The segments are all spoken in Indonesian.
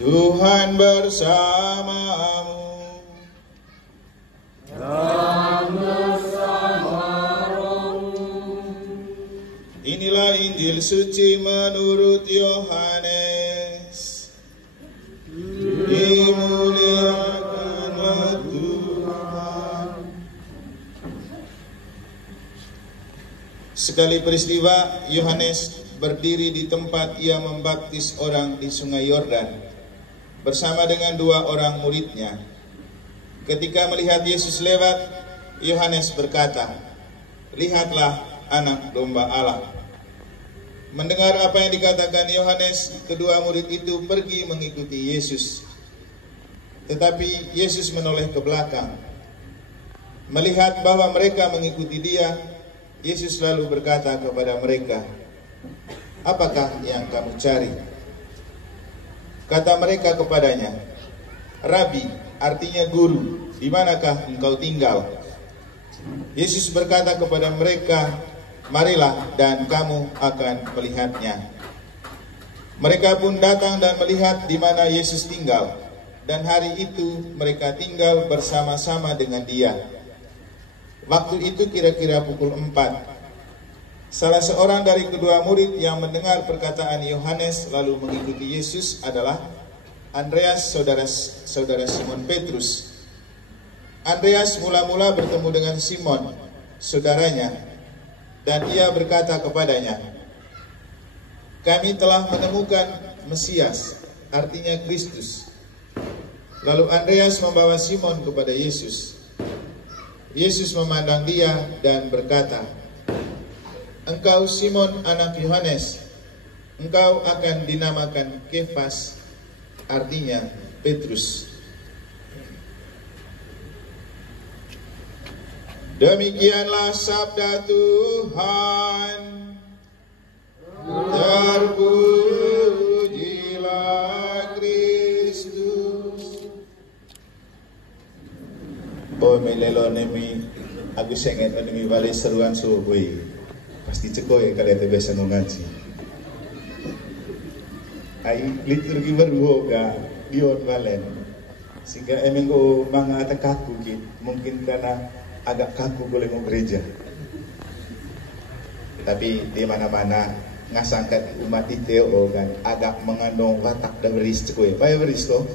Tuhan bersamamu. Dan bersama rohmu. Inilah Injil suci menurut Yohanes. Dimuliakanlah Tuhan. Sekali peristiwa, Yohanes berdiri di tempat ia membaptis orang di Sungai Yordan bersama dengan 2 orang muridnya. Ketika melihat Yesus lewat, Yohanes berkata, "Lihatlah anak domba Allah." Mendengar apa yang dikatakan Yohanes, kedua murid itu pergi mengikuti Yesus. Tetapi Yesus menoleh ke belakang. Melihat bahwa mereka mengikuti dia, Yesus lalu berkata kepada mereka, "Apakah yang kamu cari?" Kata mereka kepadanya, "Rabi," artinya guru, "di manakah engkau tinggal?" Yesus berkata kepada mereka, "Marilah dan kamu akan melihatnya." Mereka pun datang dan melihat di mana Yesus tinggal, dan hari itu mereka tinggal bersama-sama dengan dia. Waktu itu kira-kira pukul 4. Salah seorang dari kedua murid yang mendengar perkataan Yohanes lalu mengikuti Yesus adalah Andreas, saudara Simon Petrus. Andreas mula-mula bertemu dengan Simon, saudaranya, dan ia berkata kepadanya, "Kami telah menemukan Mesias," artinya Kristus. Lalu Andreas membawa Simon kepada Yesus. Yesus memandang dia dan berkata, "Engkau Simon anak Yohanes, engkau akan dinamakan Kefas," artinya Petrus. Demikianlah sabda Tuhan. Terpujilah Kristus. Oh melelo nemi aku senget nemi balik seruan suhui. Pasti ceko ya kalian biasa ngaji. Ai liturgi berbuka dion valen. Sehingga emenggo mangata kaku gitu. Mungkin karena agak kaku boleh mau gereja. Tapi di mana-mana ngasangkat umat itu kan agak mengandung watak dan beris ceko ya. Apa beris kok?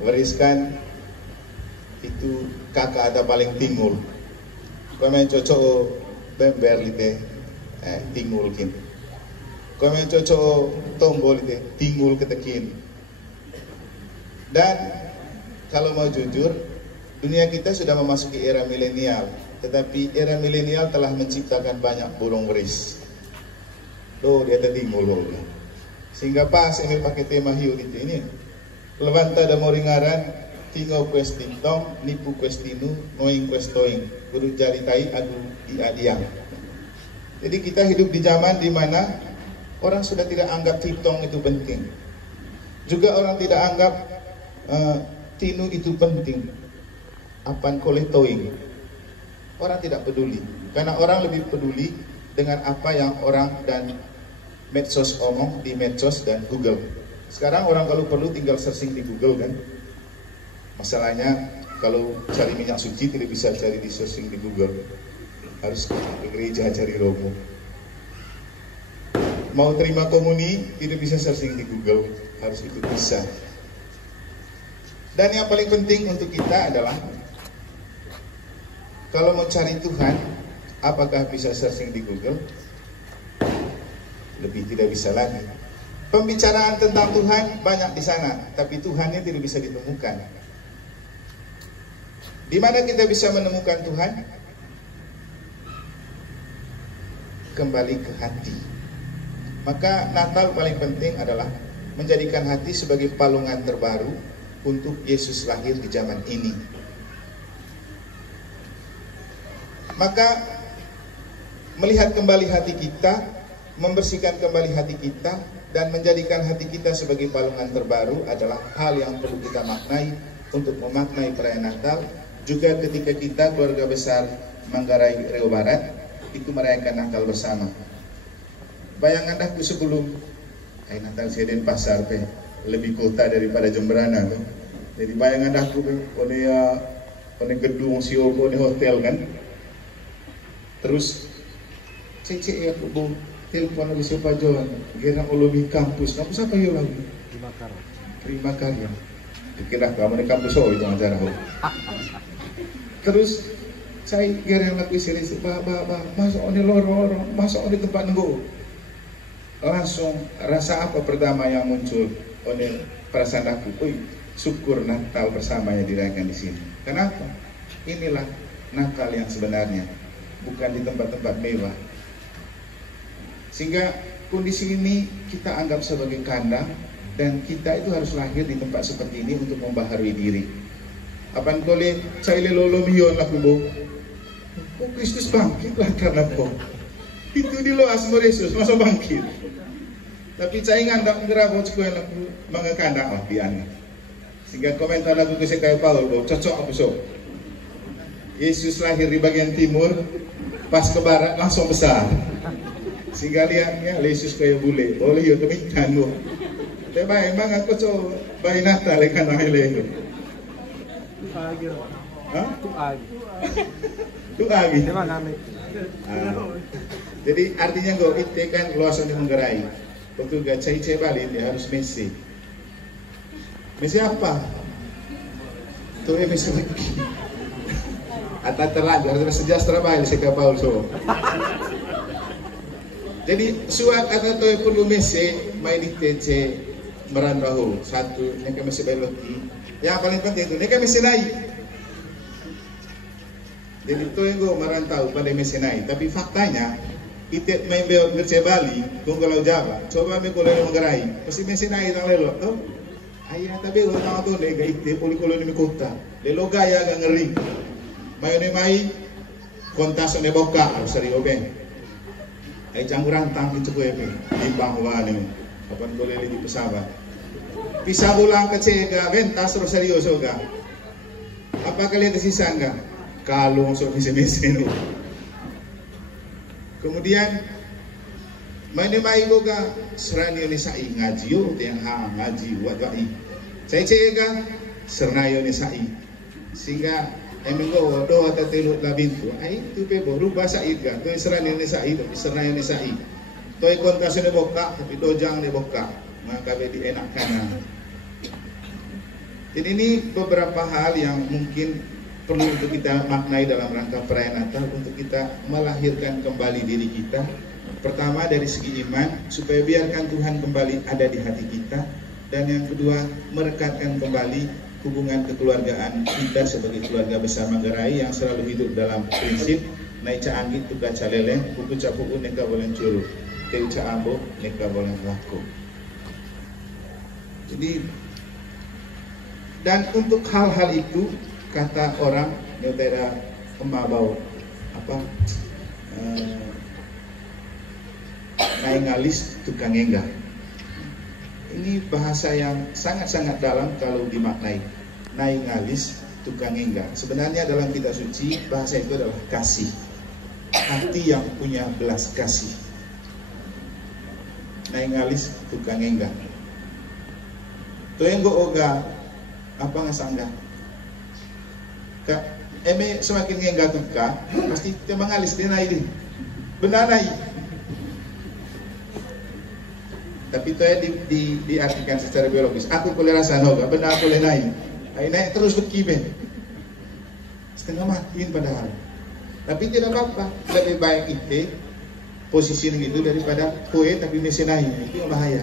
Beris kan itu kakak ada paling tingul. Kami cocok bember lite tingul kin. Kami cocok tombol lite tingul ketekin. Dan kalau mau jujur, dunia kita sudah memasuki era milenial, tetapi era milenial telah menciptakan banyak burung beris. Loh, dia tingul loh. Sehingga pas ini pakai tema hiu ini. Levanta da moringaran, tinggal questintong, nipu questinu, noing questoing, guru jari tai adu diadiang. Jadi kita hidup di zaman di mana orang sudah tidak anggap titong itu penting. Juga orang tidak anggap tinu itu penting. Apan koletoing. Orang tidak peduli. Karena orang lebih peduli dengan apa yang orang dan medsos omong di medsos dan Google. Sekarang orang kalau perlu tinggal searching di Google kan. Masalahnya kalau cari minyak suci tidak bisa cari di searching di Google. Harus ke gereja cari romo. Mau terima komuni tidak bisa searching di Google. Harus ikut misa. Dan yang paling penting untuk kita adalah kalau mau cari Tuhan, apakah bisa searching di Google? Lebih tidak bisa lagi. Pembicaraan tentang Tuhan banyak di sana, tapi Tuhannya tidak bisa ditemukan. Di mana kita bisa menemukan Tuhan? Kembali ke hati. Maka Natal paling penting adalah menjadikan hati sebagai palungan terbaru untuk Yesus lahir di zaman ini. Maka melihat kembali hati kita, membersihkan kembali hati kita, dan menjadikan hati kita sebagai palungan terbaru adalah hal yang perlu kita maknai untuk memaknai perayaan Natal. Juga ketika kita keluarga besar Manggarai Riau Barat itu merayakan Natal bersama. Bayangan aku sebelum Natal saya den pasar pe lebih kota daripada Jemberana tuh. Jadi bayangan aku one gedung siopo di hotel kan. Terus cek ya aku telepon lagi siapa John, kira lebih kampus apa ya lagi? Terima karya. Dikira kamu di kampus itu acara. Terus saya kira yang laku istri masuk di lorong, masuk di tempat nunggu. Langsung rasa apa pertama yang muncul oleh perasaan aku? Syukur Natal bersama yang dirayakan di sini. Kenapa? Inilah Natal yang sebenarnya, bukan di tempat-tempat mewah. Sehingga kondisi ini kita anggap sebagai kandang, dan kita itu harus lahir di tempat seperti ini untuk membaharui diri. Apaan kole caile lolo mion laku bo. Oh Kristus bangkitlah karena bo. Itu di lo asmor Yesus masa bangkit. Tapi saya ngandak ngerabo cekuan laku mengekandang lah piannya. Sehingga komentar lagu kisah kayak Paul bo cocok aku so. Yesus lahir di bagian timur, pas ke barat langsung besar. Sehingga lihatnya Yesus kayak bule. Boleh ya demikian bo. Tapi emang aku coba bayi Natal ikan ahli. Tuagi. Jadi artinya go itu kan luasan yang menggerai. Waktu gak cai balik dia harus Messi. Messi apa? Tuh Messi. Atau terlanjur harus sejahtera baik saya Paul so. Jadi suat atau tuh perlu Messi main di TC merandahu satu mereka masih beloti. Yang paling penting itu mereka masih naik. Jadi itu yang gue merantau pada masih naik. Tapi faktanya itu main belot ngerce Bali, Tunggalau Jawa. Coba mereka kalau menggerai, pasti masih naik tak lelok. Tuh, ayah tapi kalau tahu tuh mereka itu kalau di kota, lelo gaya agak ngeri. Mayu mai kontas ne boka harus seri obeng. Ay cangkurang tang itu gue di bangwa nih. Kapan boleh lagi pesawat. Pisah ulang ke cega, ventas terus serius juga. Apa kalian tersisa enggak? Kalung so misi-misi ini. Kemudian mana mai boga serani ni sai ngaji yo yang ngaji wadai. Saya cega sernayo ni sai. Sehingga emenggo do atau telut labintu. Ai tu pe baru bahasa id kan. Tu serani ni sai, sernayo ni sai. Toy kontas ni boka, tapi dojang ni boka, maka be dienakkan. Jadi ini beberapa hal yang mungkin perlu untuk kita maknai dalam rangka perayaan Natal untuk kita melahirkan kembali diri kita. Pertama dari segi iman, supaya biarkan Tuhan kembali ada di hati kita, dan yang kedua merekatkan kembali hubungan kekeluargaan kita sebagai keluarga besar Manggarai yang selalu hidup dalam prinsip naik caangit tuka caleleng, buku capuku neka boleh curu. Teuca ambo neka boleh laku. Jadi dan untuk hal-hal itu kata orang nyotera kemabau apa naingalis tukang enggak. Ini bahasa yang sangat-sangat dalam kalau dimaknai. Naingalis tukang enggak. Sebenarnya dalam kitab suci bahasa itu adalah kasih. Hati yang punya belas kasih. Naingalis tukang enggak. Toenggo oga apa ngasangga? Kak, eme semakin enggak tuka, pasti kita mengalis dia naik benar naik. Tapi itu ya diartikan secara biologis. Aku boleh rasa noga, benar boleh naik. Naik terus berkibe. Setengah matiin padahal. Tapi tidak apa-apa. Lebih baik itu posisi itu daripada kue tapi mesin naik. Itu yang bahaya.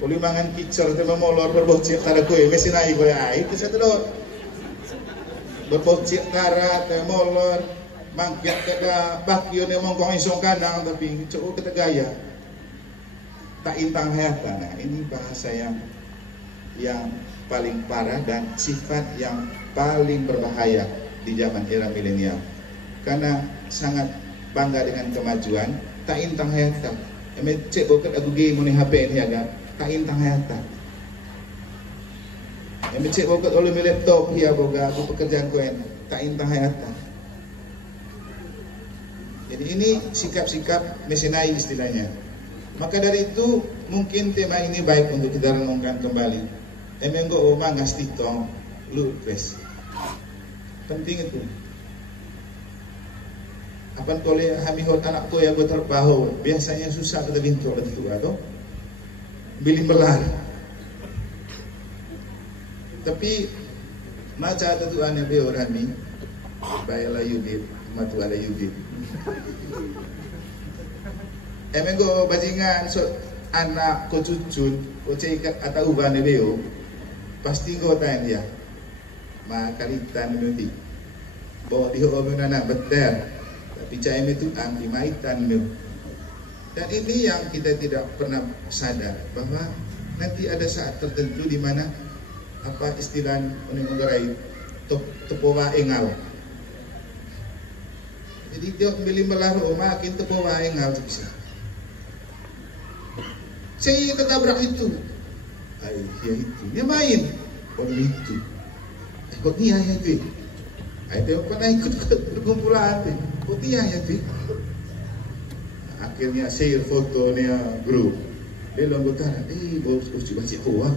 Kalau mangan kicor atau memolor berbocik ada kue mesin naik boleh air itu satu dot. Berbocik karat, molor, mangkiat kada bakio ne mongkong isong kanang tapi cukup kita gaya. Tak intang hayata. Nah, ini bahasa yang paling parah dan sifat yang paling berbahaya di zaman era milenial. Karena sangat bangga dengan kemajuan, tak intang hayata. Eme cek boket aku game moni HP ni agak tak intang hayata. Eme cek boket oleh laptop ya boga aku pekerjaan koen tak intang hayata. Jadi ini sikap-sikap mesinai istilahnya. Maka dari itu mungkin tema ini baik untuk kita renungkan kembali. Emenggo oma ngasti tong lu pres. Penting itu. Apan kole hamihot anak ko ya go terpaho, biasanya susah kita bintu itu atau bili melar. Tapi maca ada tu ane be orang ni bayala yubit matu ada yubit. Emenggo bajingan so anak ko cucun ko cekat atau ubane beo pasti go tanya dia makalitan nanti bawa di hobi nana beter tapi cai itu anti maitan nu. Dan ini yang kita tidak pernah sadar bahwa nanti ada saat tertentu di mana apa istilah unimongerai tepowa engal. Jadi dia beli melarang makin tepowa engal bisa. Saya ketabrak itu. Ay, ya itu. Dia main. Oh itu. Kok dia ya itu? Ay, dia pernah ikut perkumpulan. Kok dia ya itu? Akhirnya share fotonya grup. Dia longgotara. Bos coba cek kuah.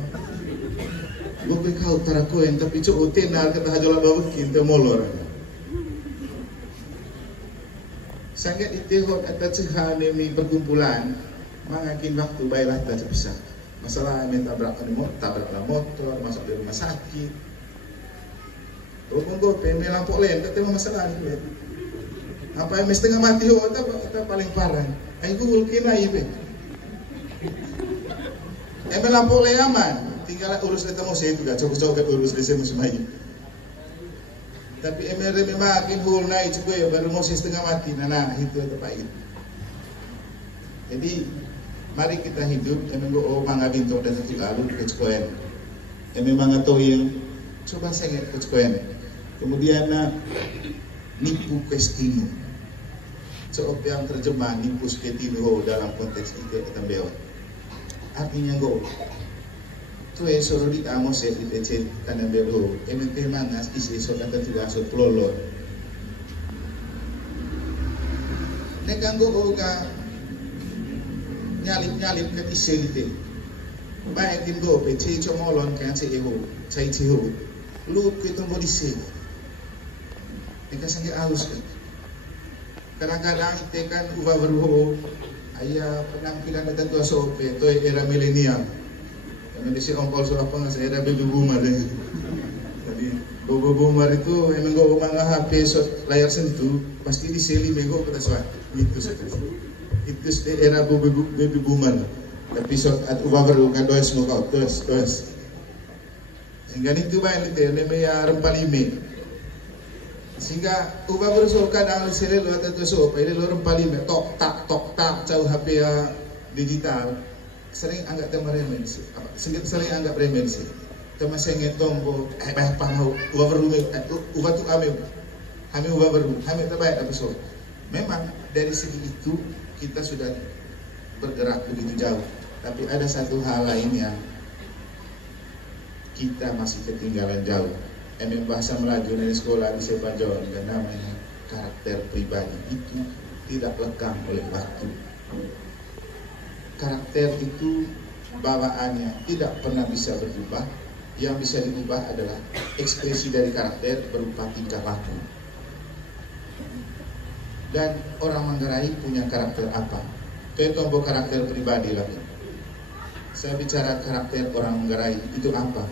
Gue kau tarakoen tapi cok tenar kata hajola bawakin te molor. Sangat itehot atas cehane mi perkumpulan. Mengakin waktu baiklah tak bisa. Masalah yang tabraklah motor, masuk di rumah sakit. Rumah gue pengen lampok lain, tak tahu masalah ni. Apa yang setengah mati, kita paling parah. Aku mungkin aja be. Yang lampok lain aman, tinggal urus kita mau saya juga, coba urus di sini semuanya. Tapi emang makin hul naik juga ya baru mau setengah mati, nah itu apa itu. Jadi mari kita hidup emang go mangga bintu dan satu lalu kecoen. Emang mangga to yang coba saya kecoen. Kemudian nipu kestino. Soal yang terjemah nipu kestino dalam konteks itu kita beo. Artinya go tu esoro di amos di PC tanah beo. Emang mangas isi esoro kata juga so plolo. Nekanggo oga nyalip ke iselite baik tim go pe cai comolon kan se eho cai ciho lu ke tombo dise eka sange alus kan kadang-kadang ite kan uba beruho ayah penampilan ada tua sope to era milenial yang disi ongkol so apa nggak era baby boomer jadi baby boomer itu emang go manga HP layar sentuh pasti diseli mego pada soal itu sekali. Itu era baby boomer. Episode at ubabaru kan does mo kau dos. Sehingga itu baik itu nemaya rempalime. Sehingga ubabaru so kadang sele lo atau so apa ini lo rempalime tok tak jauh HP digital. Sering anggap temeremen sih. Sering anggap remen sih. Teman saya ngetombo apa mau ubabaru ubatu kami ubabaru kami terbaik episode. Memang dari segi itu kita sudah bergerak begitu jauh, tapi ada satu hal lain yang kita masih ketinggalan jauh. Emang bahasa Melayu dari sekolah di Sepajon dan namanya karakter pribadi itu tidak lekang oleh waktu. Karakter itu bawaannya tidak pernah bisa berubah. Yang bisa diubah adalah ekspresi dari karakter berupa tingkah laku. Dan orang Manggarai punya karakter apa? Kayak tombol karakter pribadi lagi. Saya bicara karakter orang Manggarai itu apa?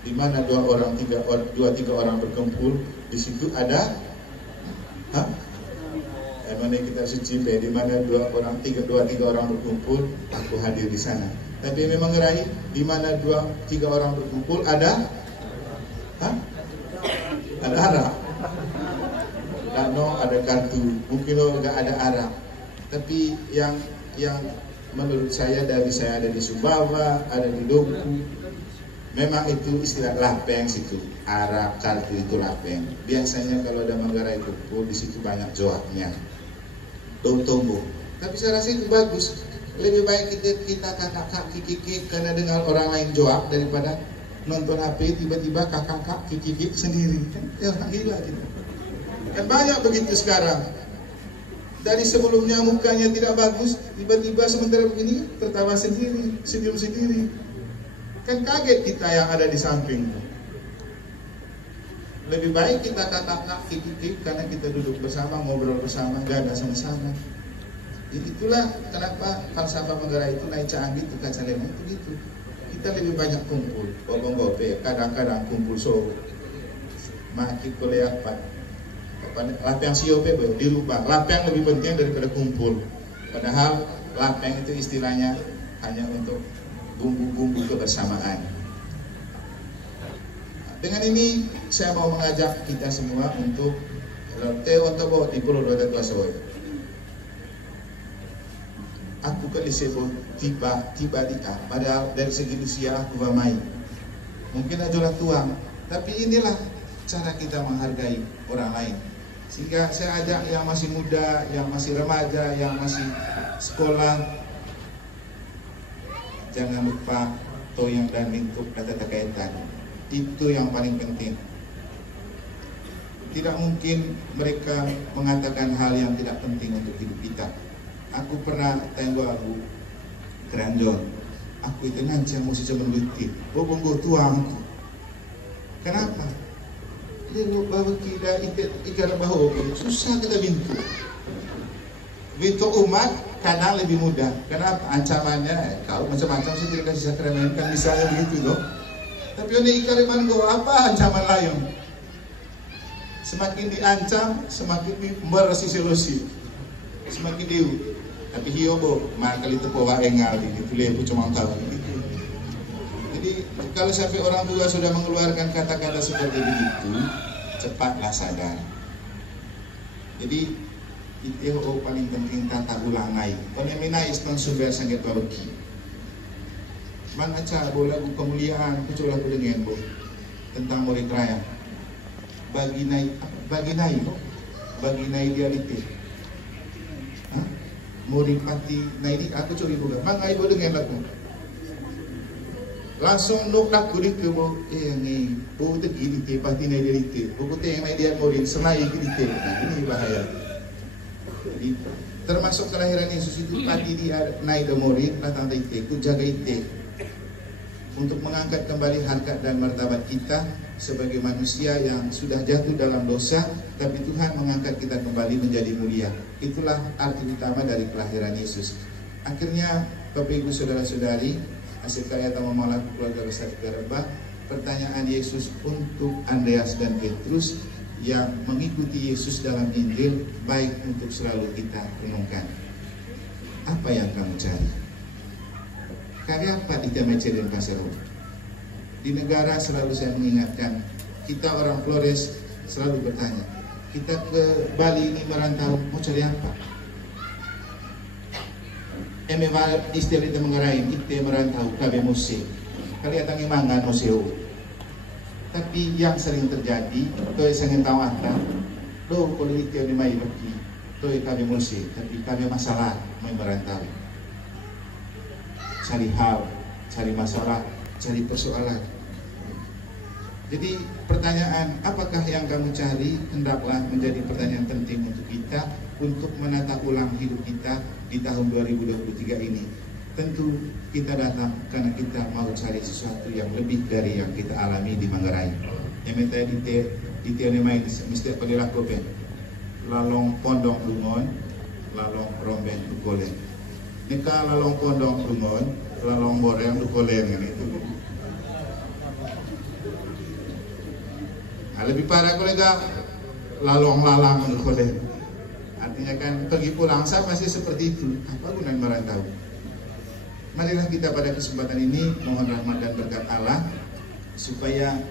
Di mana dua tiga orang berkumpul, di situ ada, Emangnya kita suci di mana dua tiga orang berkumpul, aku hadir di sana. Tapi memang Manggarai, di mana dua tiga orang berkumpul ada, ada arah. No, ada kartu, mungkin lo nggak ada arah. Tapi yang menurut saya dari saya ada di Sumbawa, ada di Doku, memang itu istilah lapeng situ. Arah kartu itu lapeng. Biasanya kalau ada Manggarai kumpul di situ banyak joaknya, tombo. Tapi saya rasa itu bagus. Lebih baik kita kakak kiki karena dengan orang lain joak daripada nonton HP tiba-tiba kakak kiki sendiri. Kan ya orang gila gitu. Kan banyak begitu sekarang. Tadi sebelumnya mukanya tidak bagus, tiba-tiba sementara begini tertawa sendiri, senyum sendiri. Kan kaget kita yang ada di samping. Lebih baik kita kakak kikik karena kita duduk bersama, ngobrol bersama, gada sama-sama. Itulah kenapa falsafah Manggarai itu naik canggih itu kacalema itu gitu. Kita lebih banyak kumpul, gope, kadang-kadang kumpul so, makin boleh apa? Lapang siope dirubah. Lapang lebih penting daripada kumpul. Padahal lapang itu istilahnya hanya untuk bumbu-bumbu kebersamaan. Dengan ini saya mau mengajak kita semua untuk teo tobo di Pulau Roda Kuasoy. Aku ke disebut tiba di padahal dari segi usia aku bamai. Mungkin ajulah tuang, tapi inilah cara kita menghargai orang lain. Sehingga saya ajak yang masih muda, yang masih remaja, yang masih sekolah, jangan lupa toyang dan bentuk kata kaitan. Itu yang paling penting. Tidak mungkin mereka mengatakan hal yang tidak penting untuk hidup kita. Aku pernah tengok aku keranjol. Aku itu ngancam mesti cuma luti. Bonggo tuangku. Kenapa? Dia bawa kita ikan bahu susah kita bintu umat karena lebih mudah. Kenapa? Ancamannya kalau macam-macam sih tidak kasih sakramen kan misalnya begitu loh. Tapi ini ikan mango apa ancaman lain? Semakin diancam semakin bersisilusi, semakin diu. Tapi hiobo makali itu bawa engal di itu lebu cuma tahu. Jadi kalau sampai orang tua sudah mengeluarkan kata-kata seperti itu, cepatlah sadar. Jadi itu paling penting tata ulangai. Penemina istang sumber sangat babaki. Mangaca bola kemuliaan kuculah dengan bo tentang murid raya. Bagi naik dialite. Murid pati naik aku curi bukan. Mangai bo dengan aku. Langsung nuknak kulit ke bo ni bo tegi di pati naik dialite. Bo yang naik dia murid senai gitu. Nah ini bahaya. Jadi termasuk kelahiran Yesus itu pati dia naik de murid datang ite ku jaga ite. Untuk mengangkat kembali harkat dan martabat kita sebagai manusia yang sudah jatuh dalam dosa, tapi Tuhan mengangkat kita kembali menjadi mulia. Itulah arti utama dari kelahiran Yesus. Akhirnya, Bapak Ibu Saudara-saudari, hasil kaya tamu malam keluarga besar Gareba, pertanyaan Yesus untuk Andreas dan Petrus yang mengikuti Yesus dalam Injil, baik untuk selalu kita renungkan. Apa yang kamu cari? Karya apa di Tamace dan Pasero? Di negara selalu saya mengingatkan, kita orang Flores selalu bertanya, kita ke Bali ini merantau, mau cari apa? Istilah itu mengarahin, kita merantau, kabe musik. Kalian tangi mangan museo. Tapi yang sering terjadi, tôi sangat tahu apa, do politik yang dimai bagi, tôi kabe musik, tapi kabe masalah, main merantau. Cari hal, cari masalah, cari persoalan. Jadi pertanyaan apakah yang kamu cari hendaklah menjadi pertanyaan penting untuk kita untuk menata ulang hidup kita di tahun 2023 ini. Tentu kita datang karena kita mau cari sesuatu yang lebih dari yang kita alami di Manggarai. Yang minta di teonemai mesti apa dilakukan? Lalong pondong lungon, lalong romben dukolen. Nika lalong pondong lungon, lalong boreng dukolen kan itu. Nah, lebih parah kolega lalong lalang dukolen. Artinya kan pergi pulang saya masih seperti itu. Apa gunanya merantau? Marilah kita pada kesempatan ini mohon rahmat dan berkat Allah supaya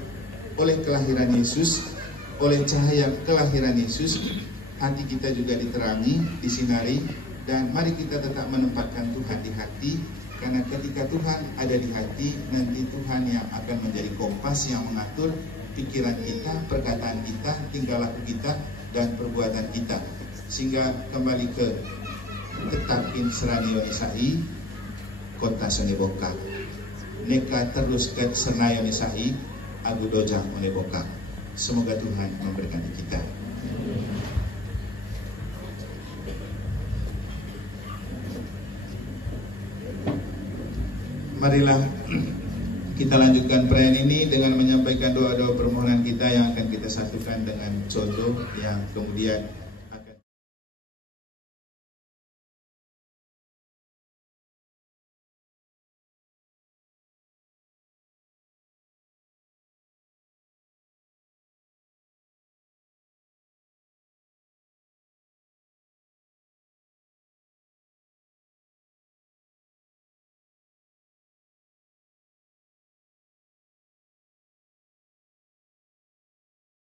oleh kelahiran Yesus, oleh cahaya kelahiran Yesus, hati kita juga diterangi, disinari. Dan mari kita tetap menempatkan Tuhan di hati, karena ketika Tuhan ada di hati, nanti Tuhan yang akan menjadi kompas yang mengatur pikiran kita, perkataan kita, tingkah laku kita, dan perbuatan kita. Sehingga kembali ke tetapin serani Yonisai, kota Soneboka. Neka terus ke Sernayo Nisai, Agu Dojang Oneboka. Semoga Tuhan memberkati kita. marilah kita lanjutkan perayaan ini dengan menyampaikan doa-doa permohonan kita yang akan kita satukan dengan contoh yang kemudian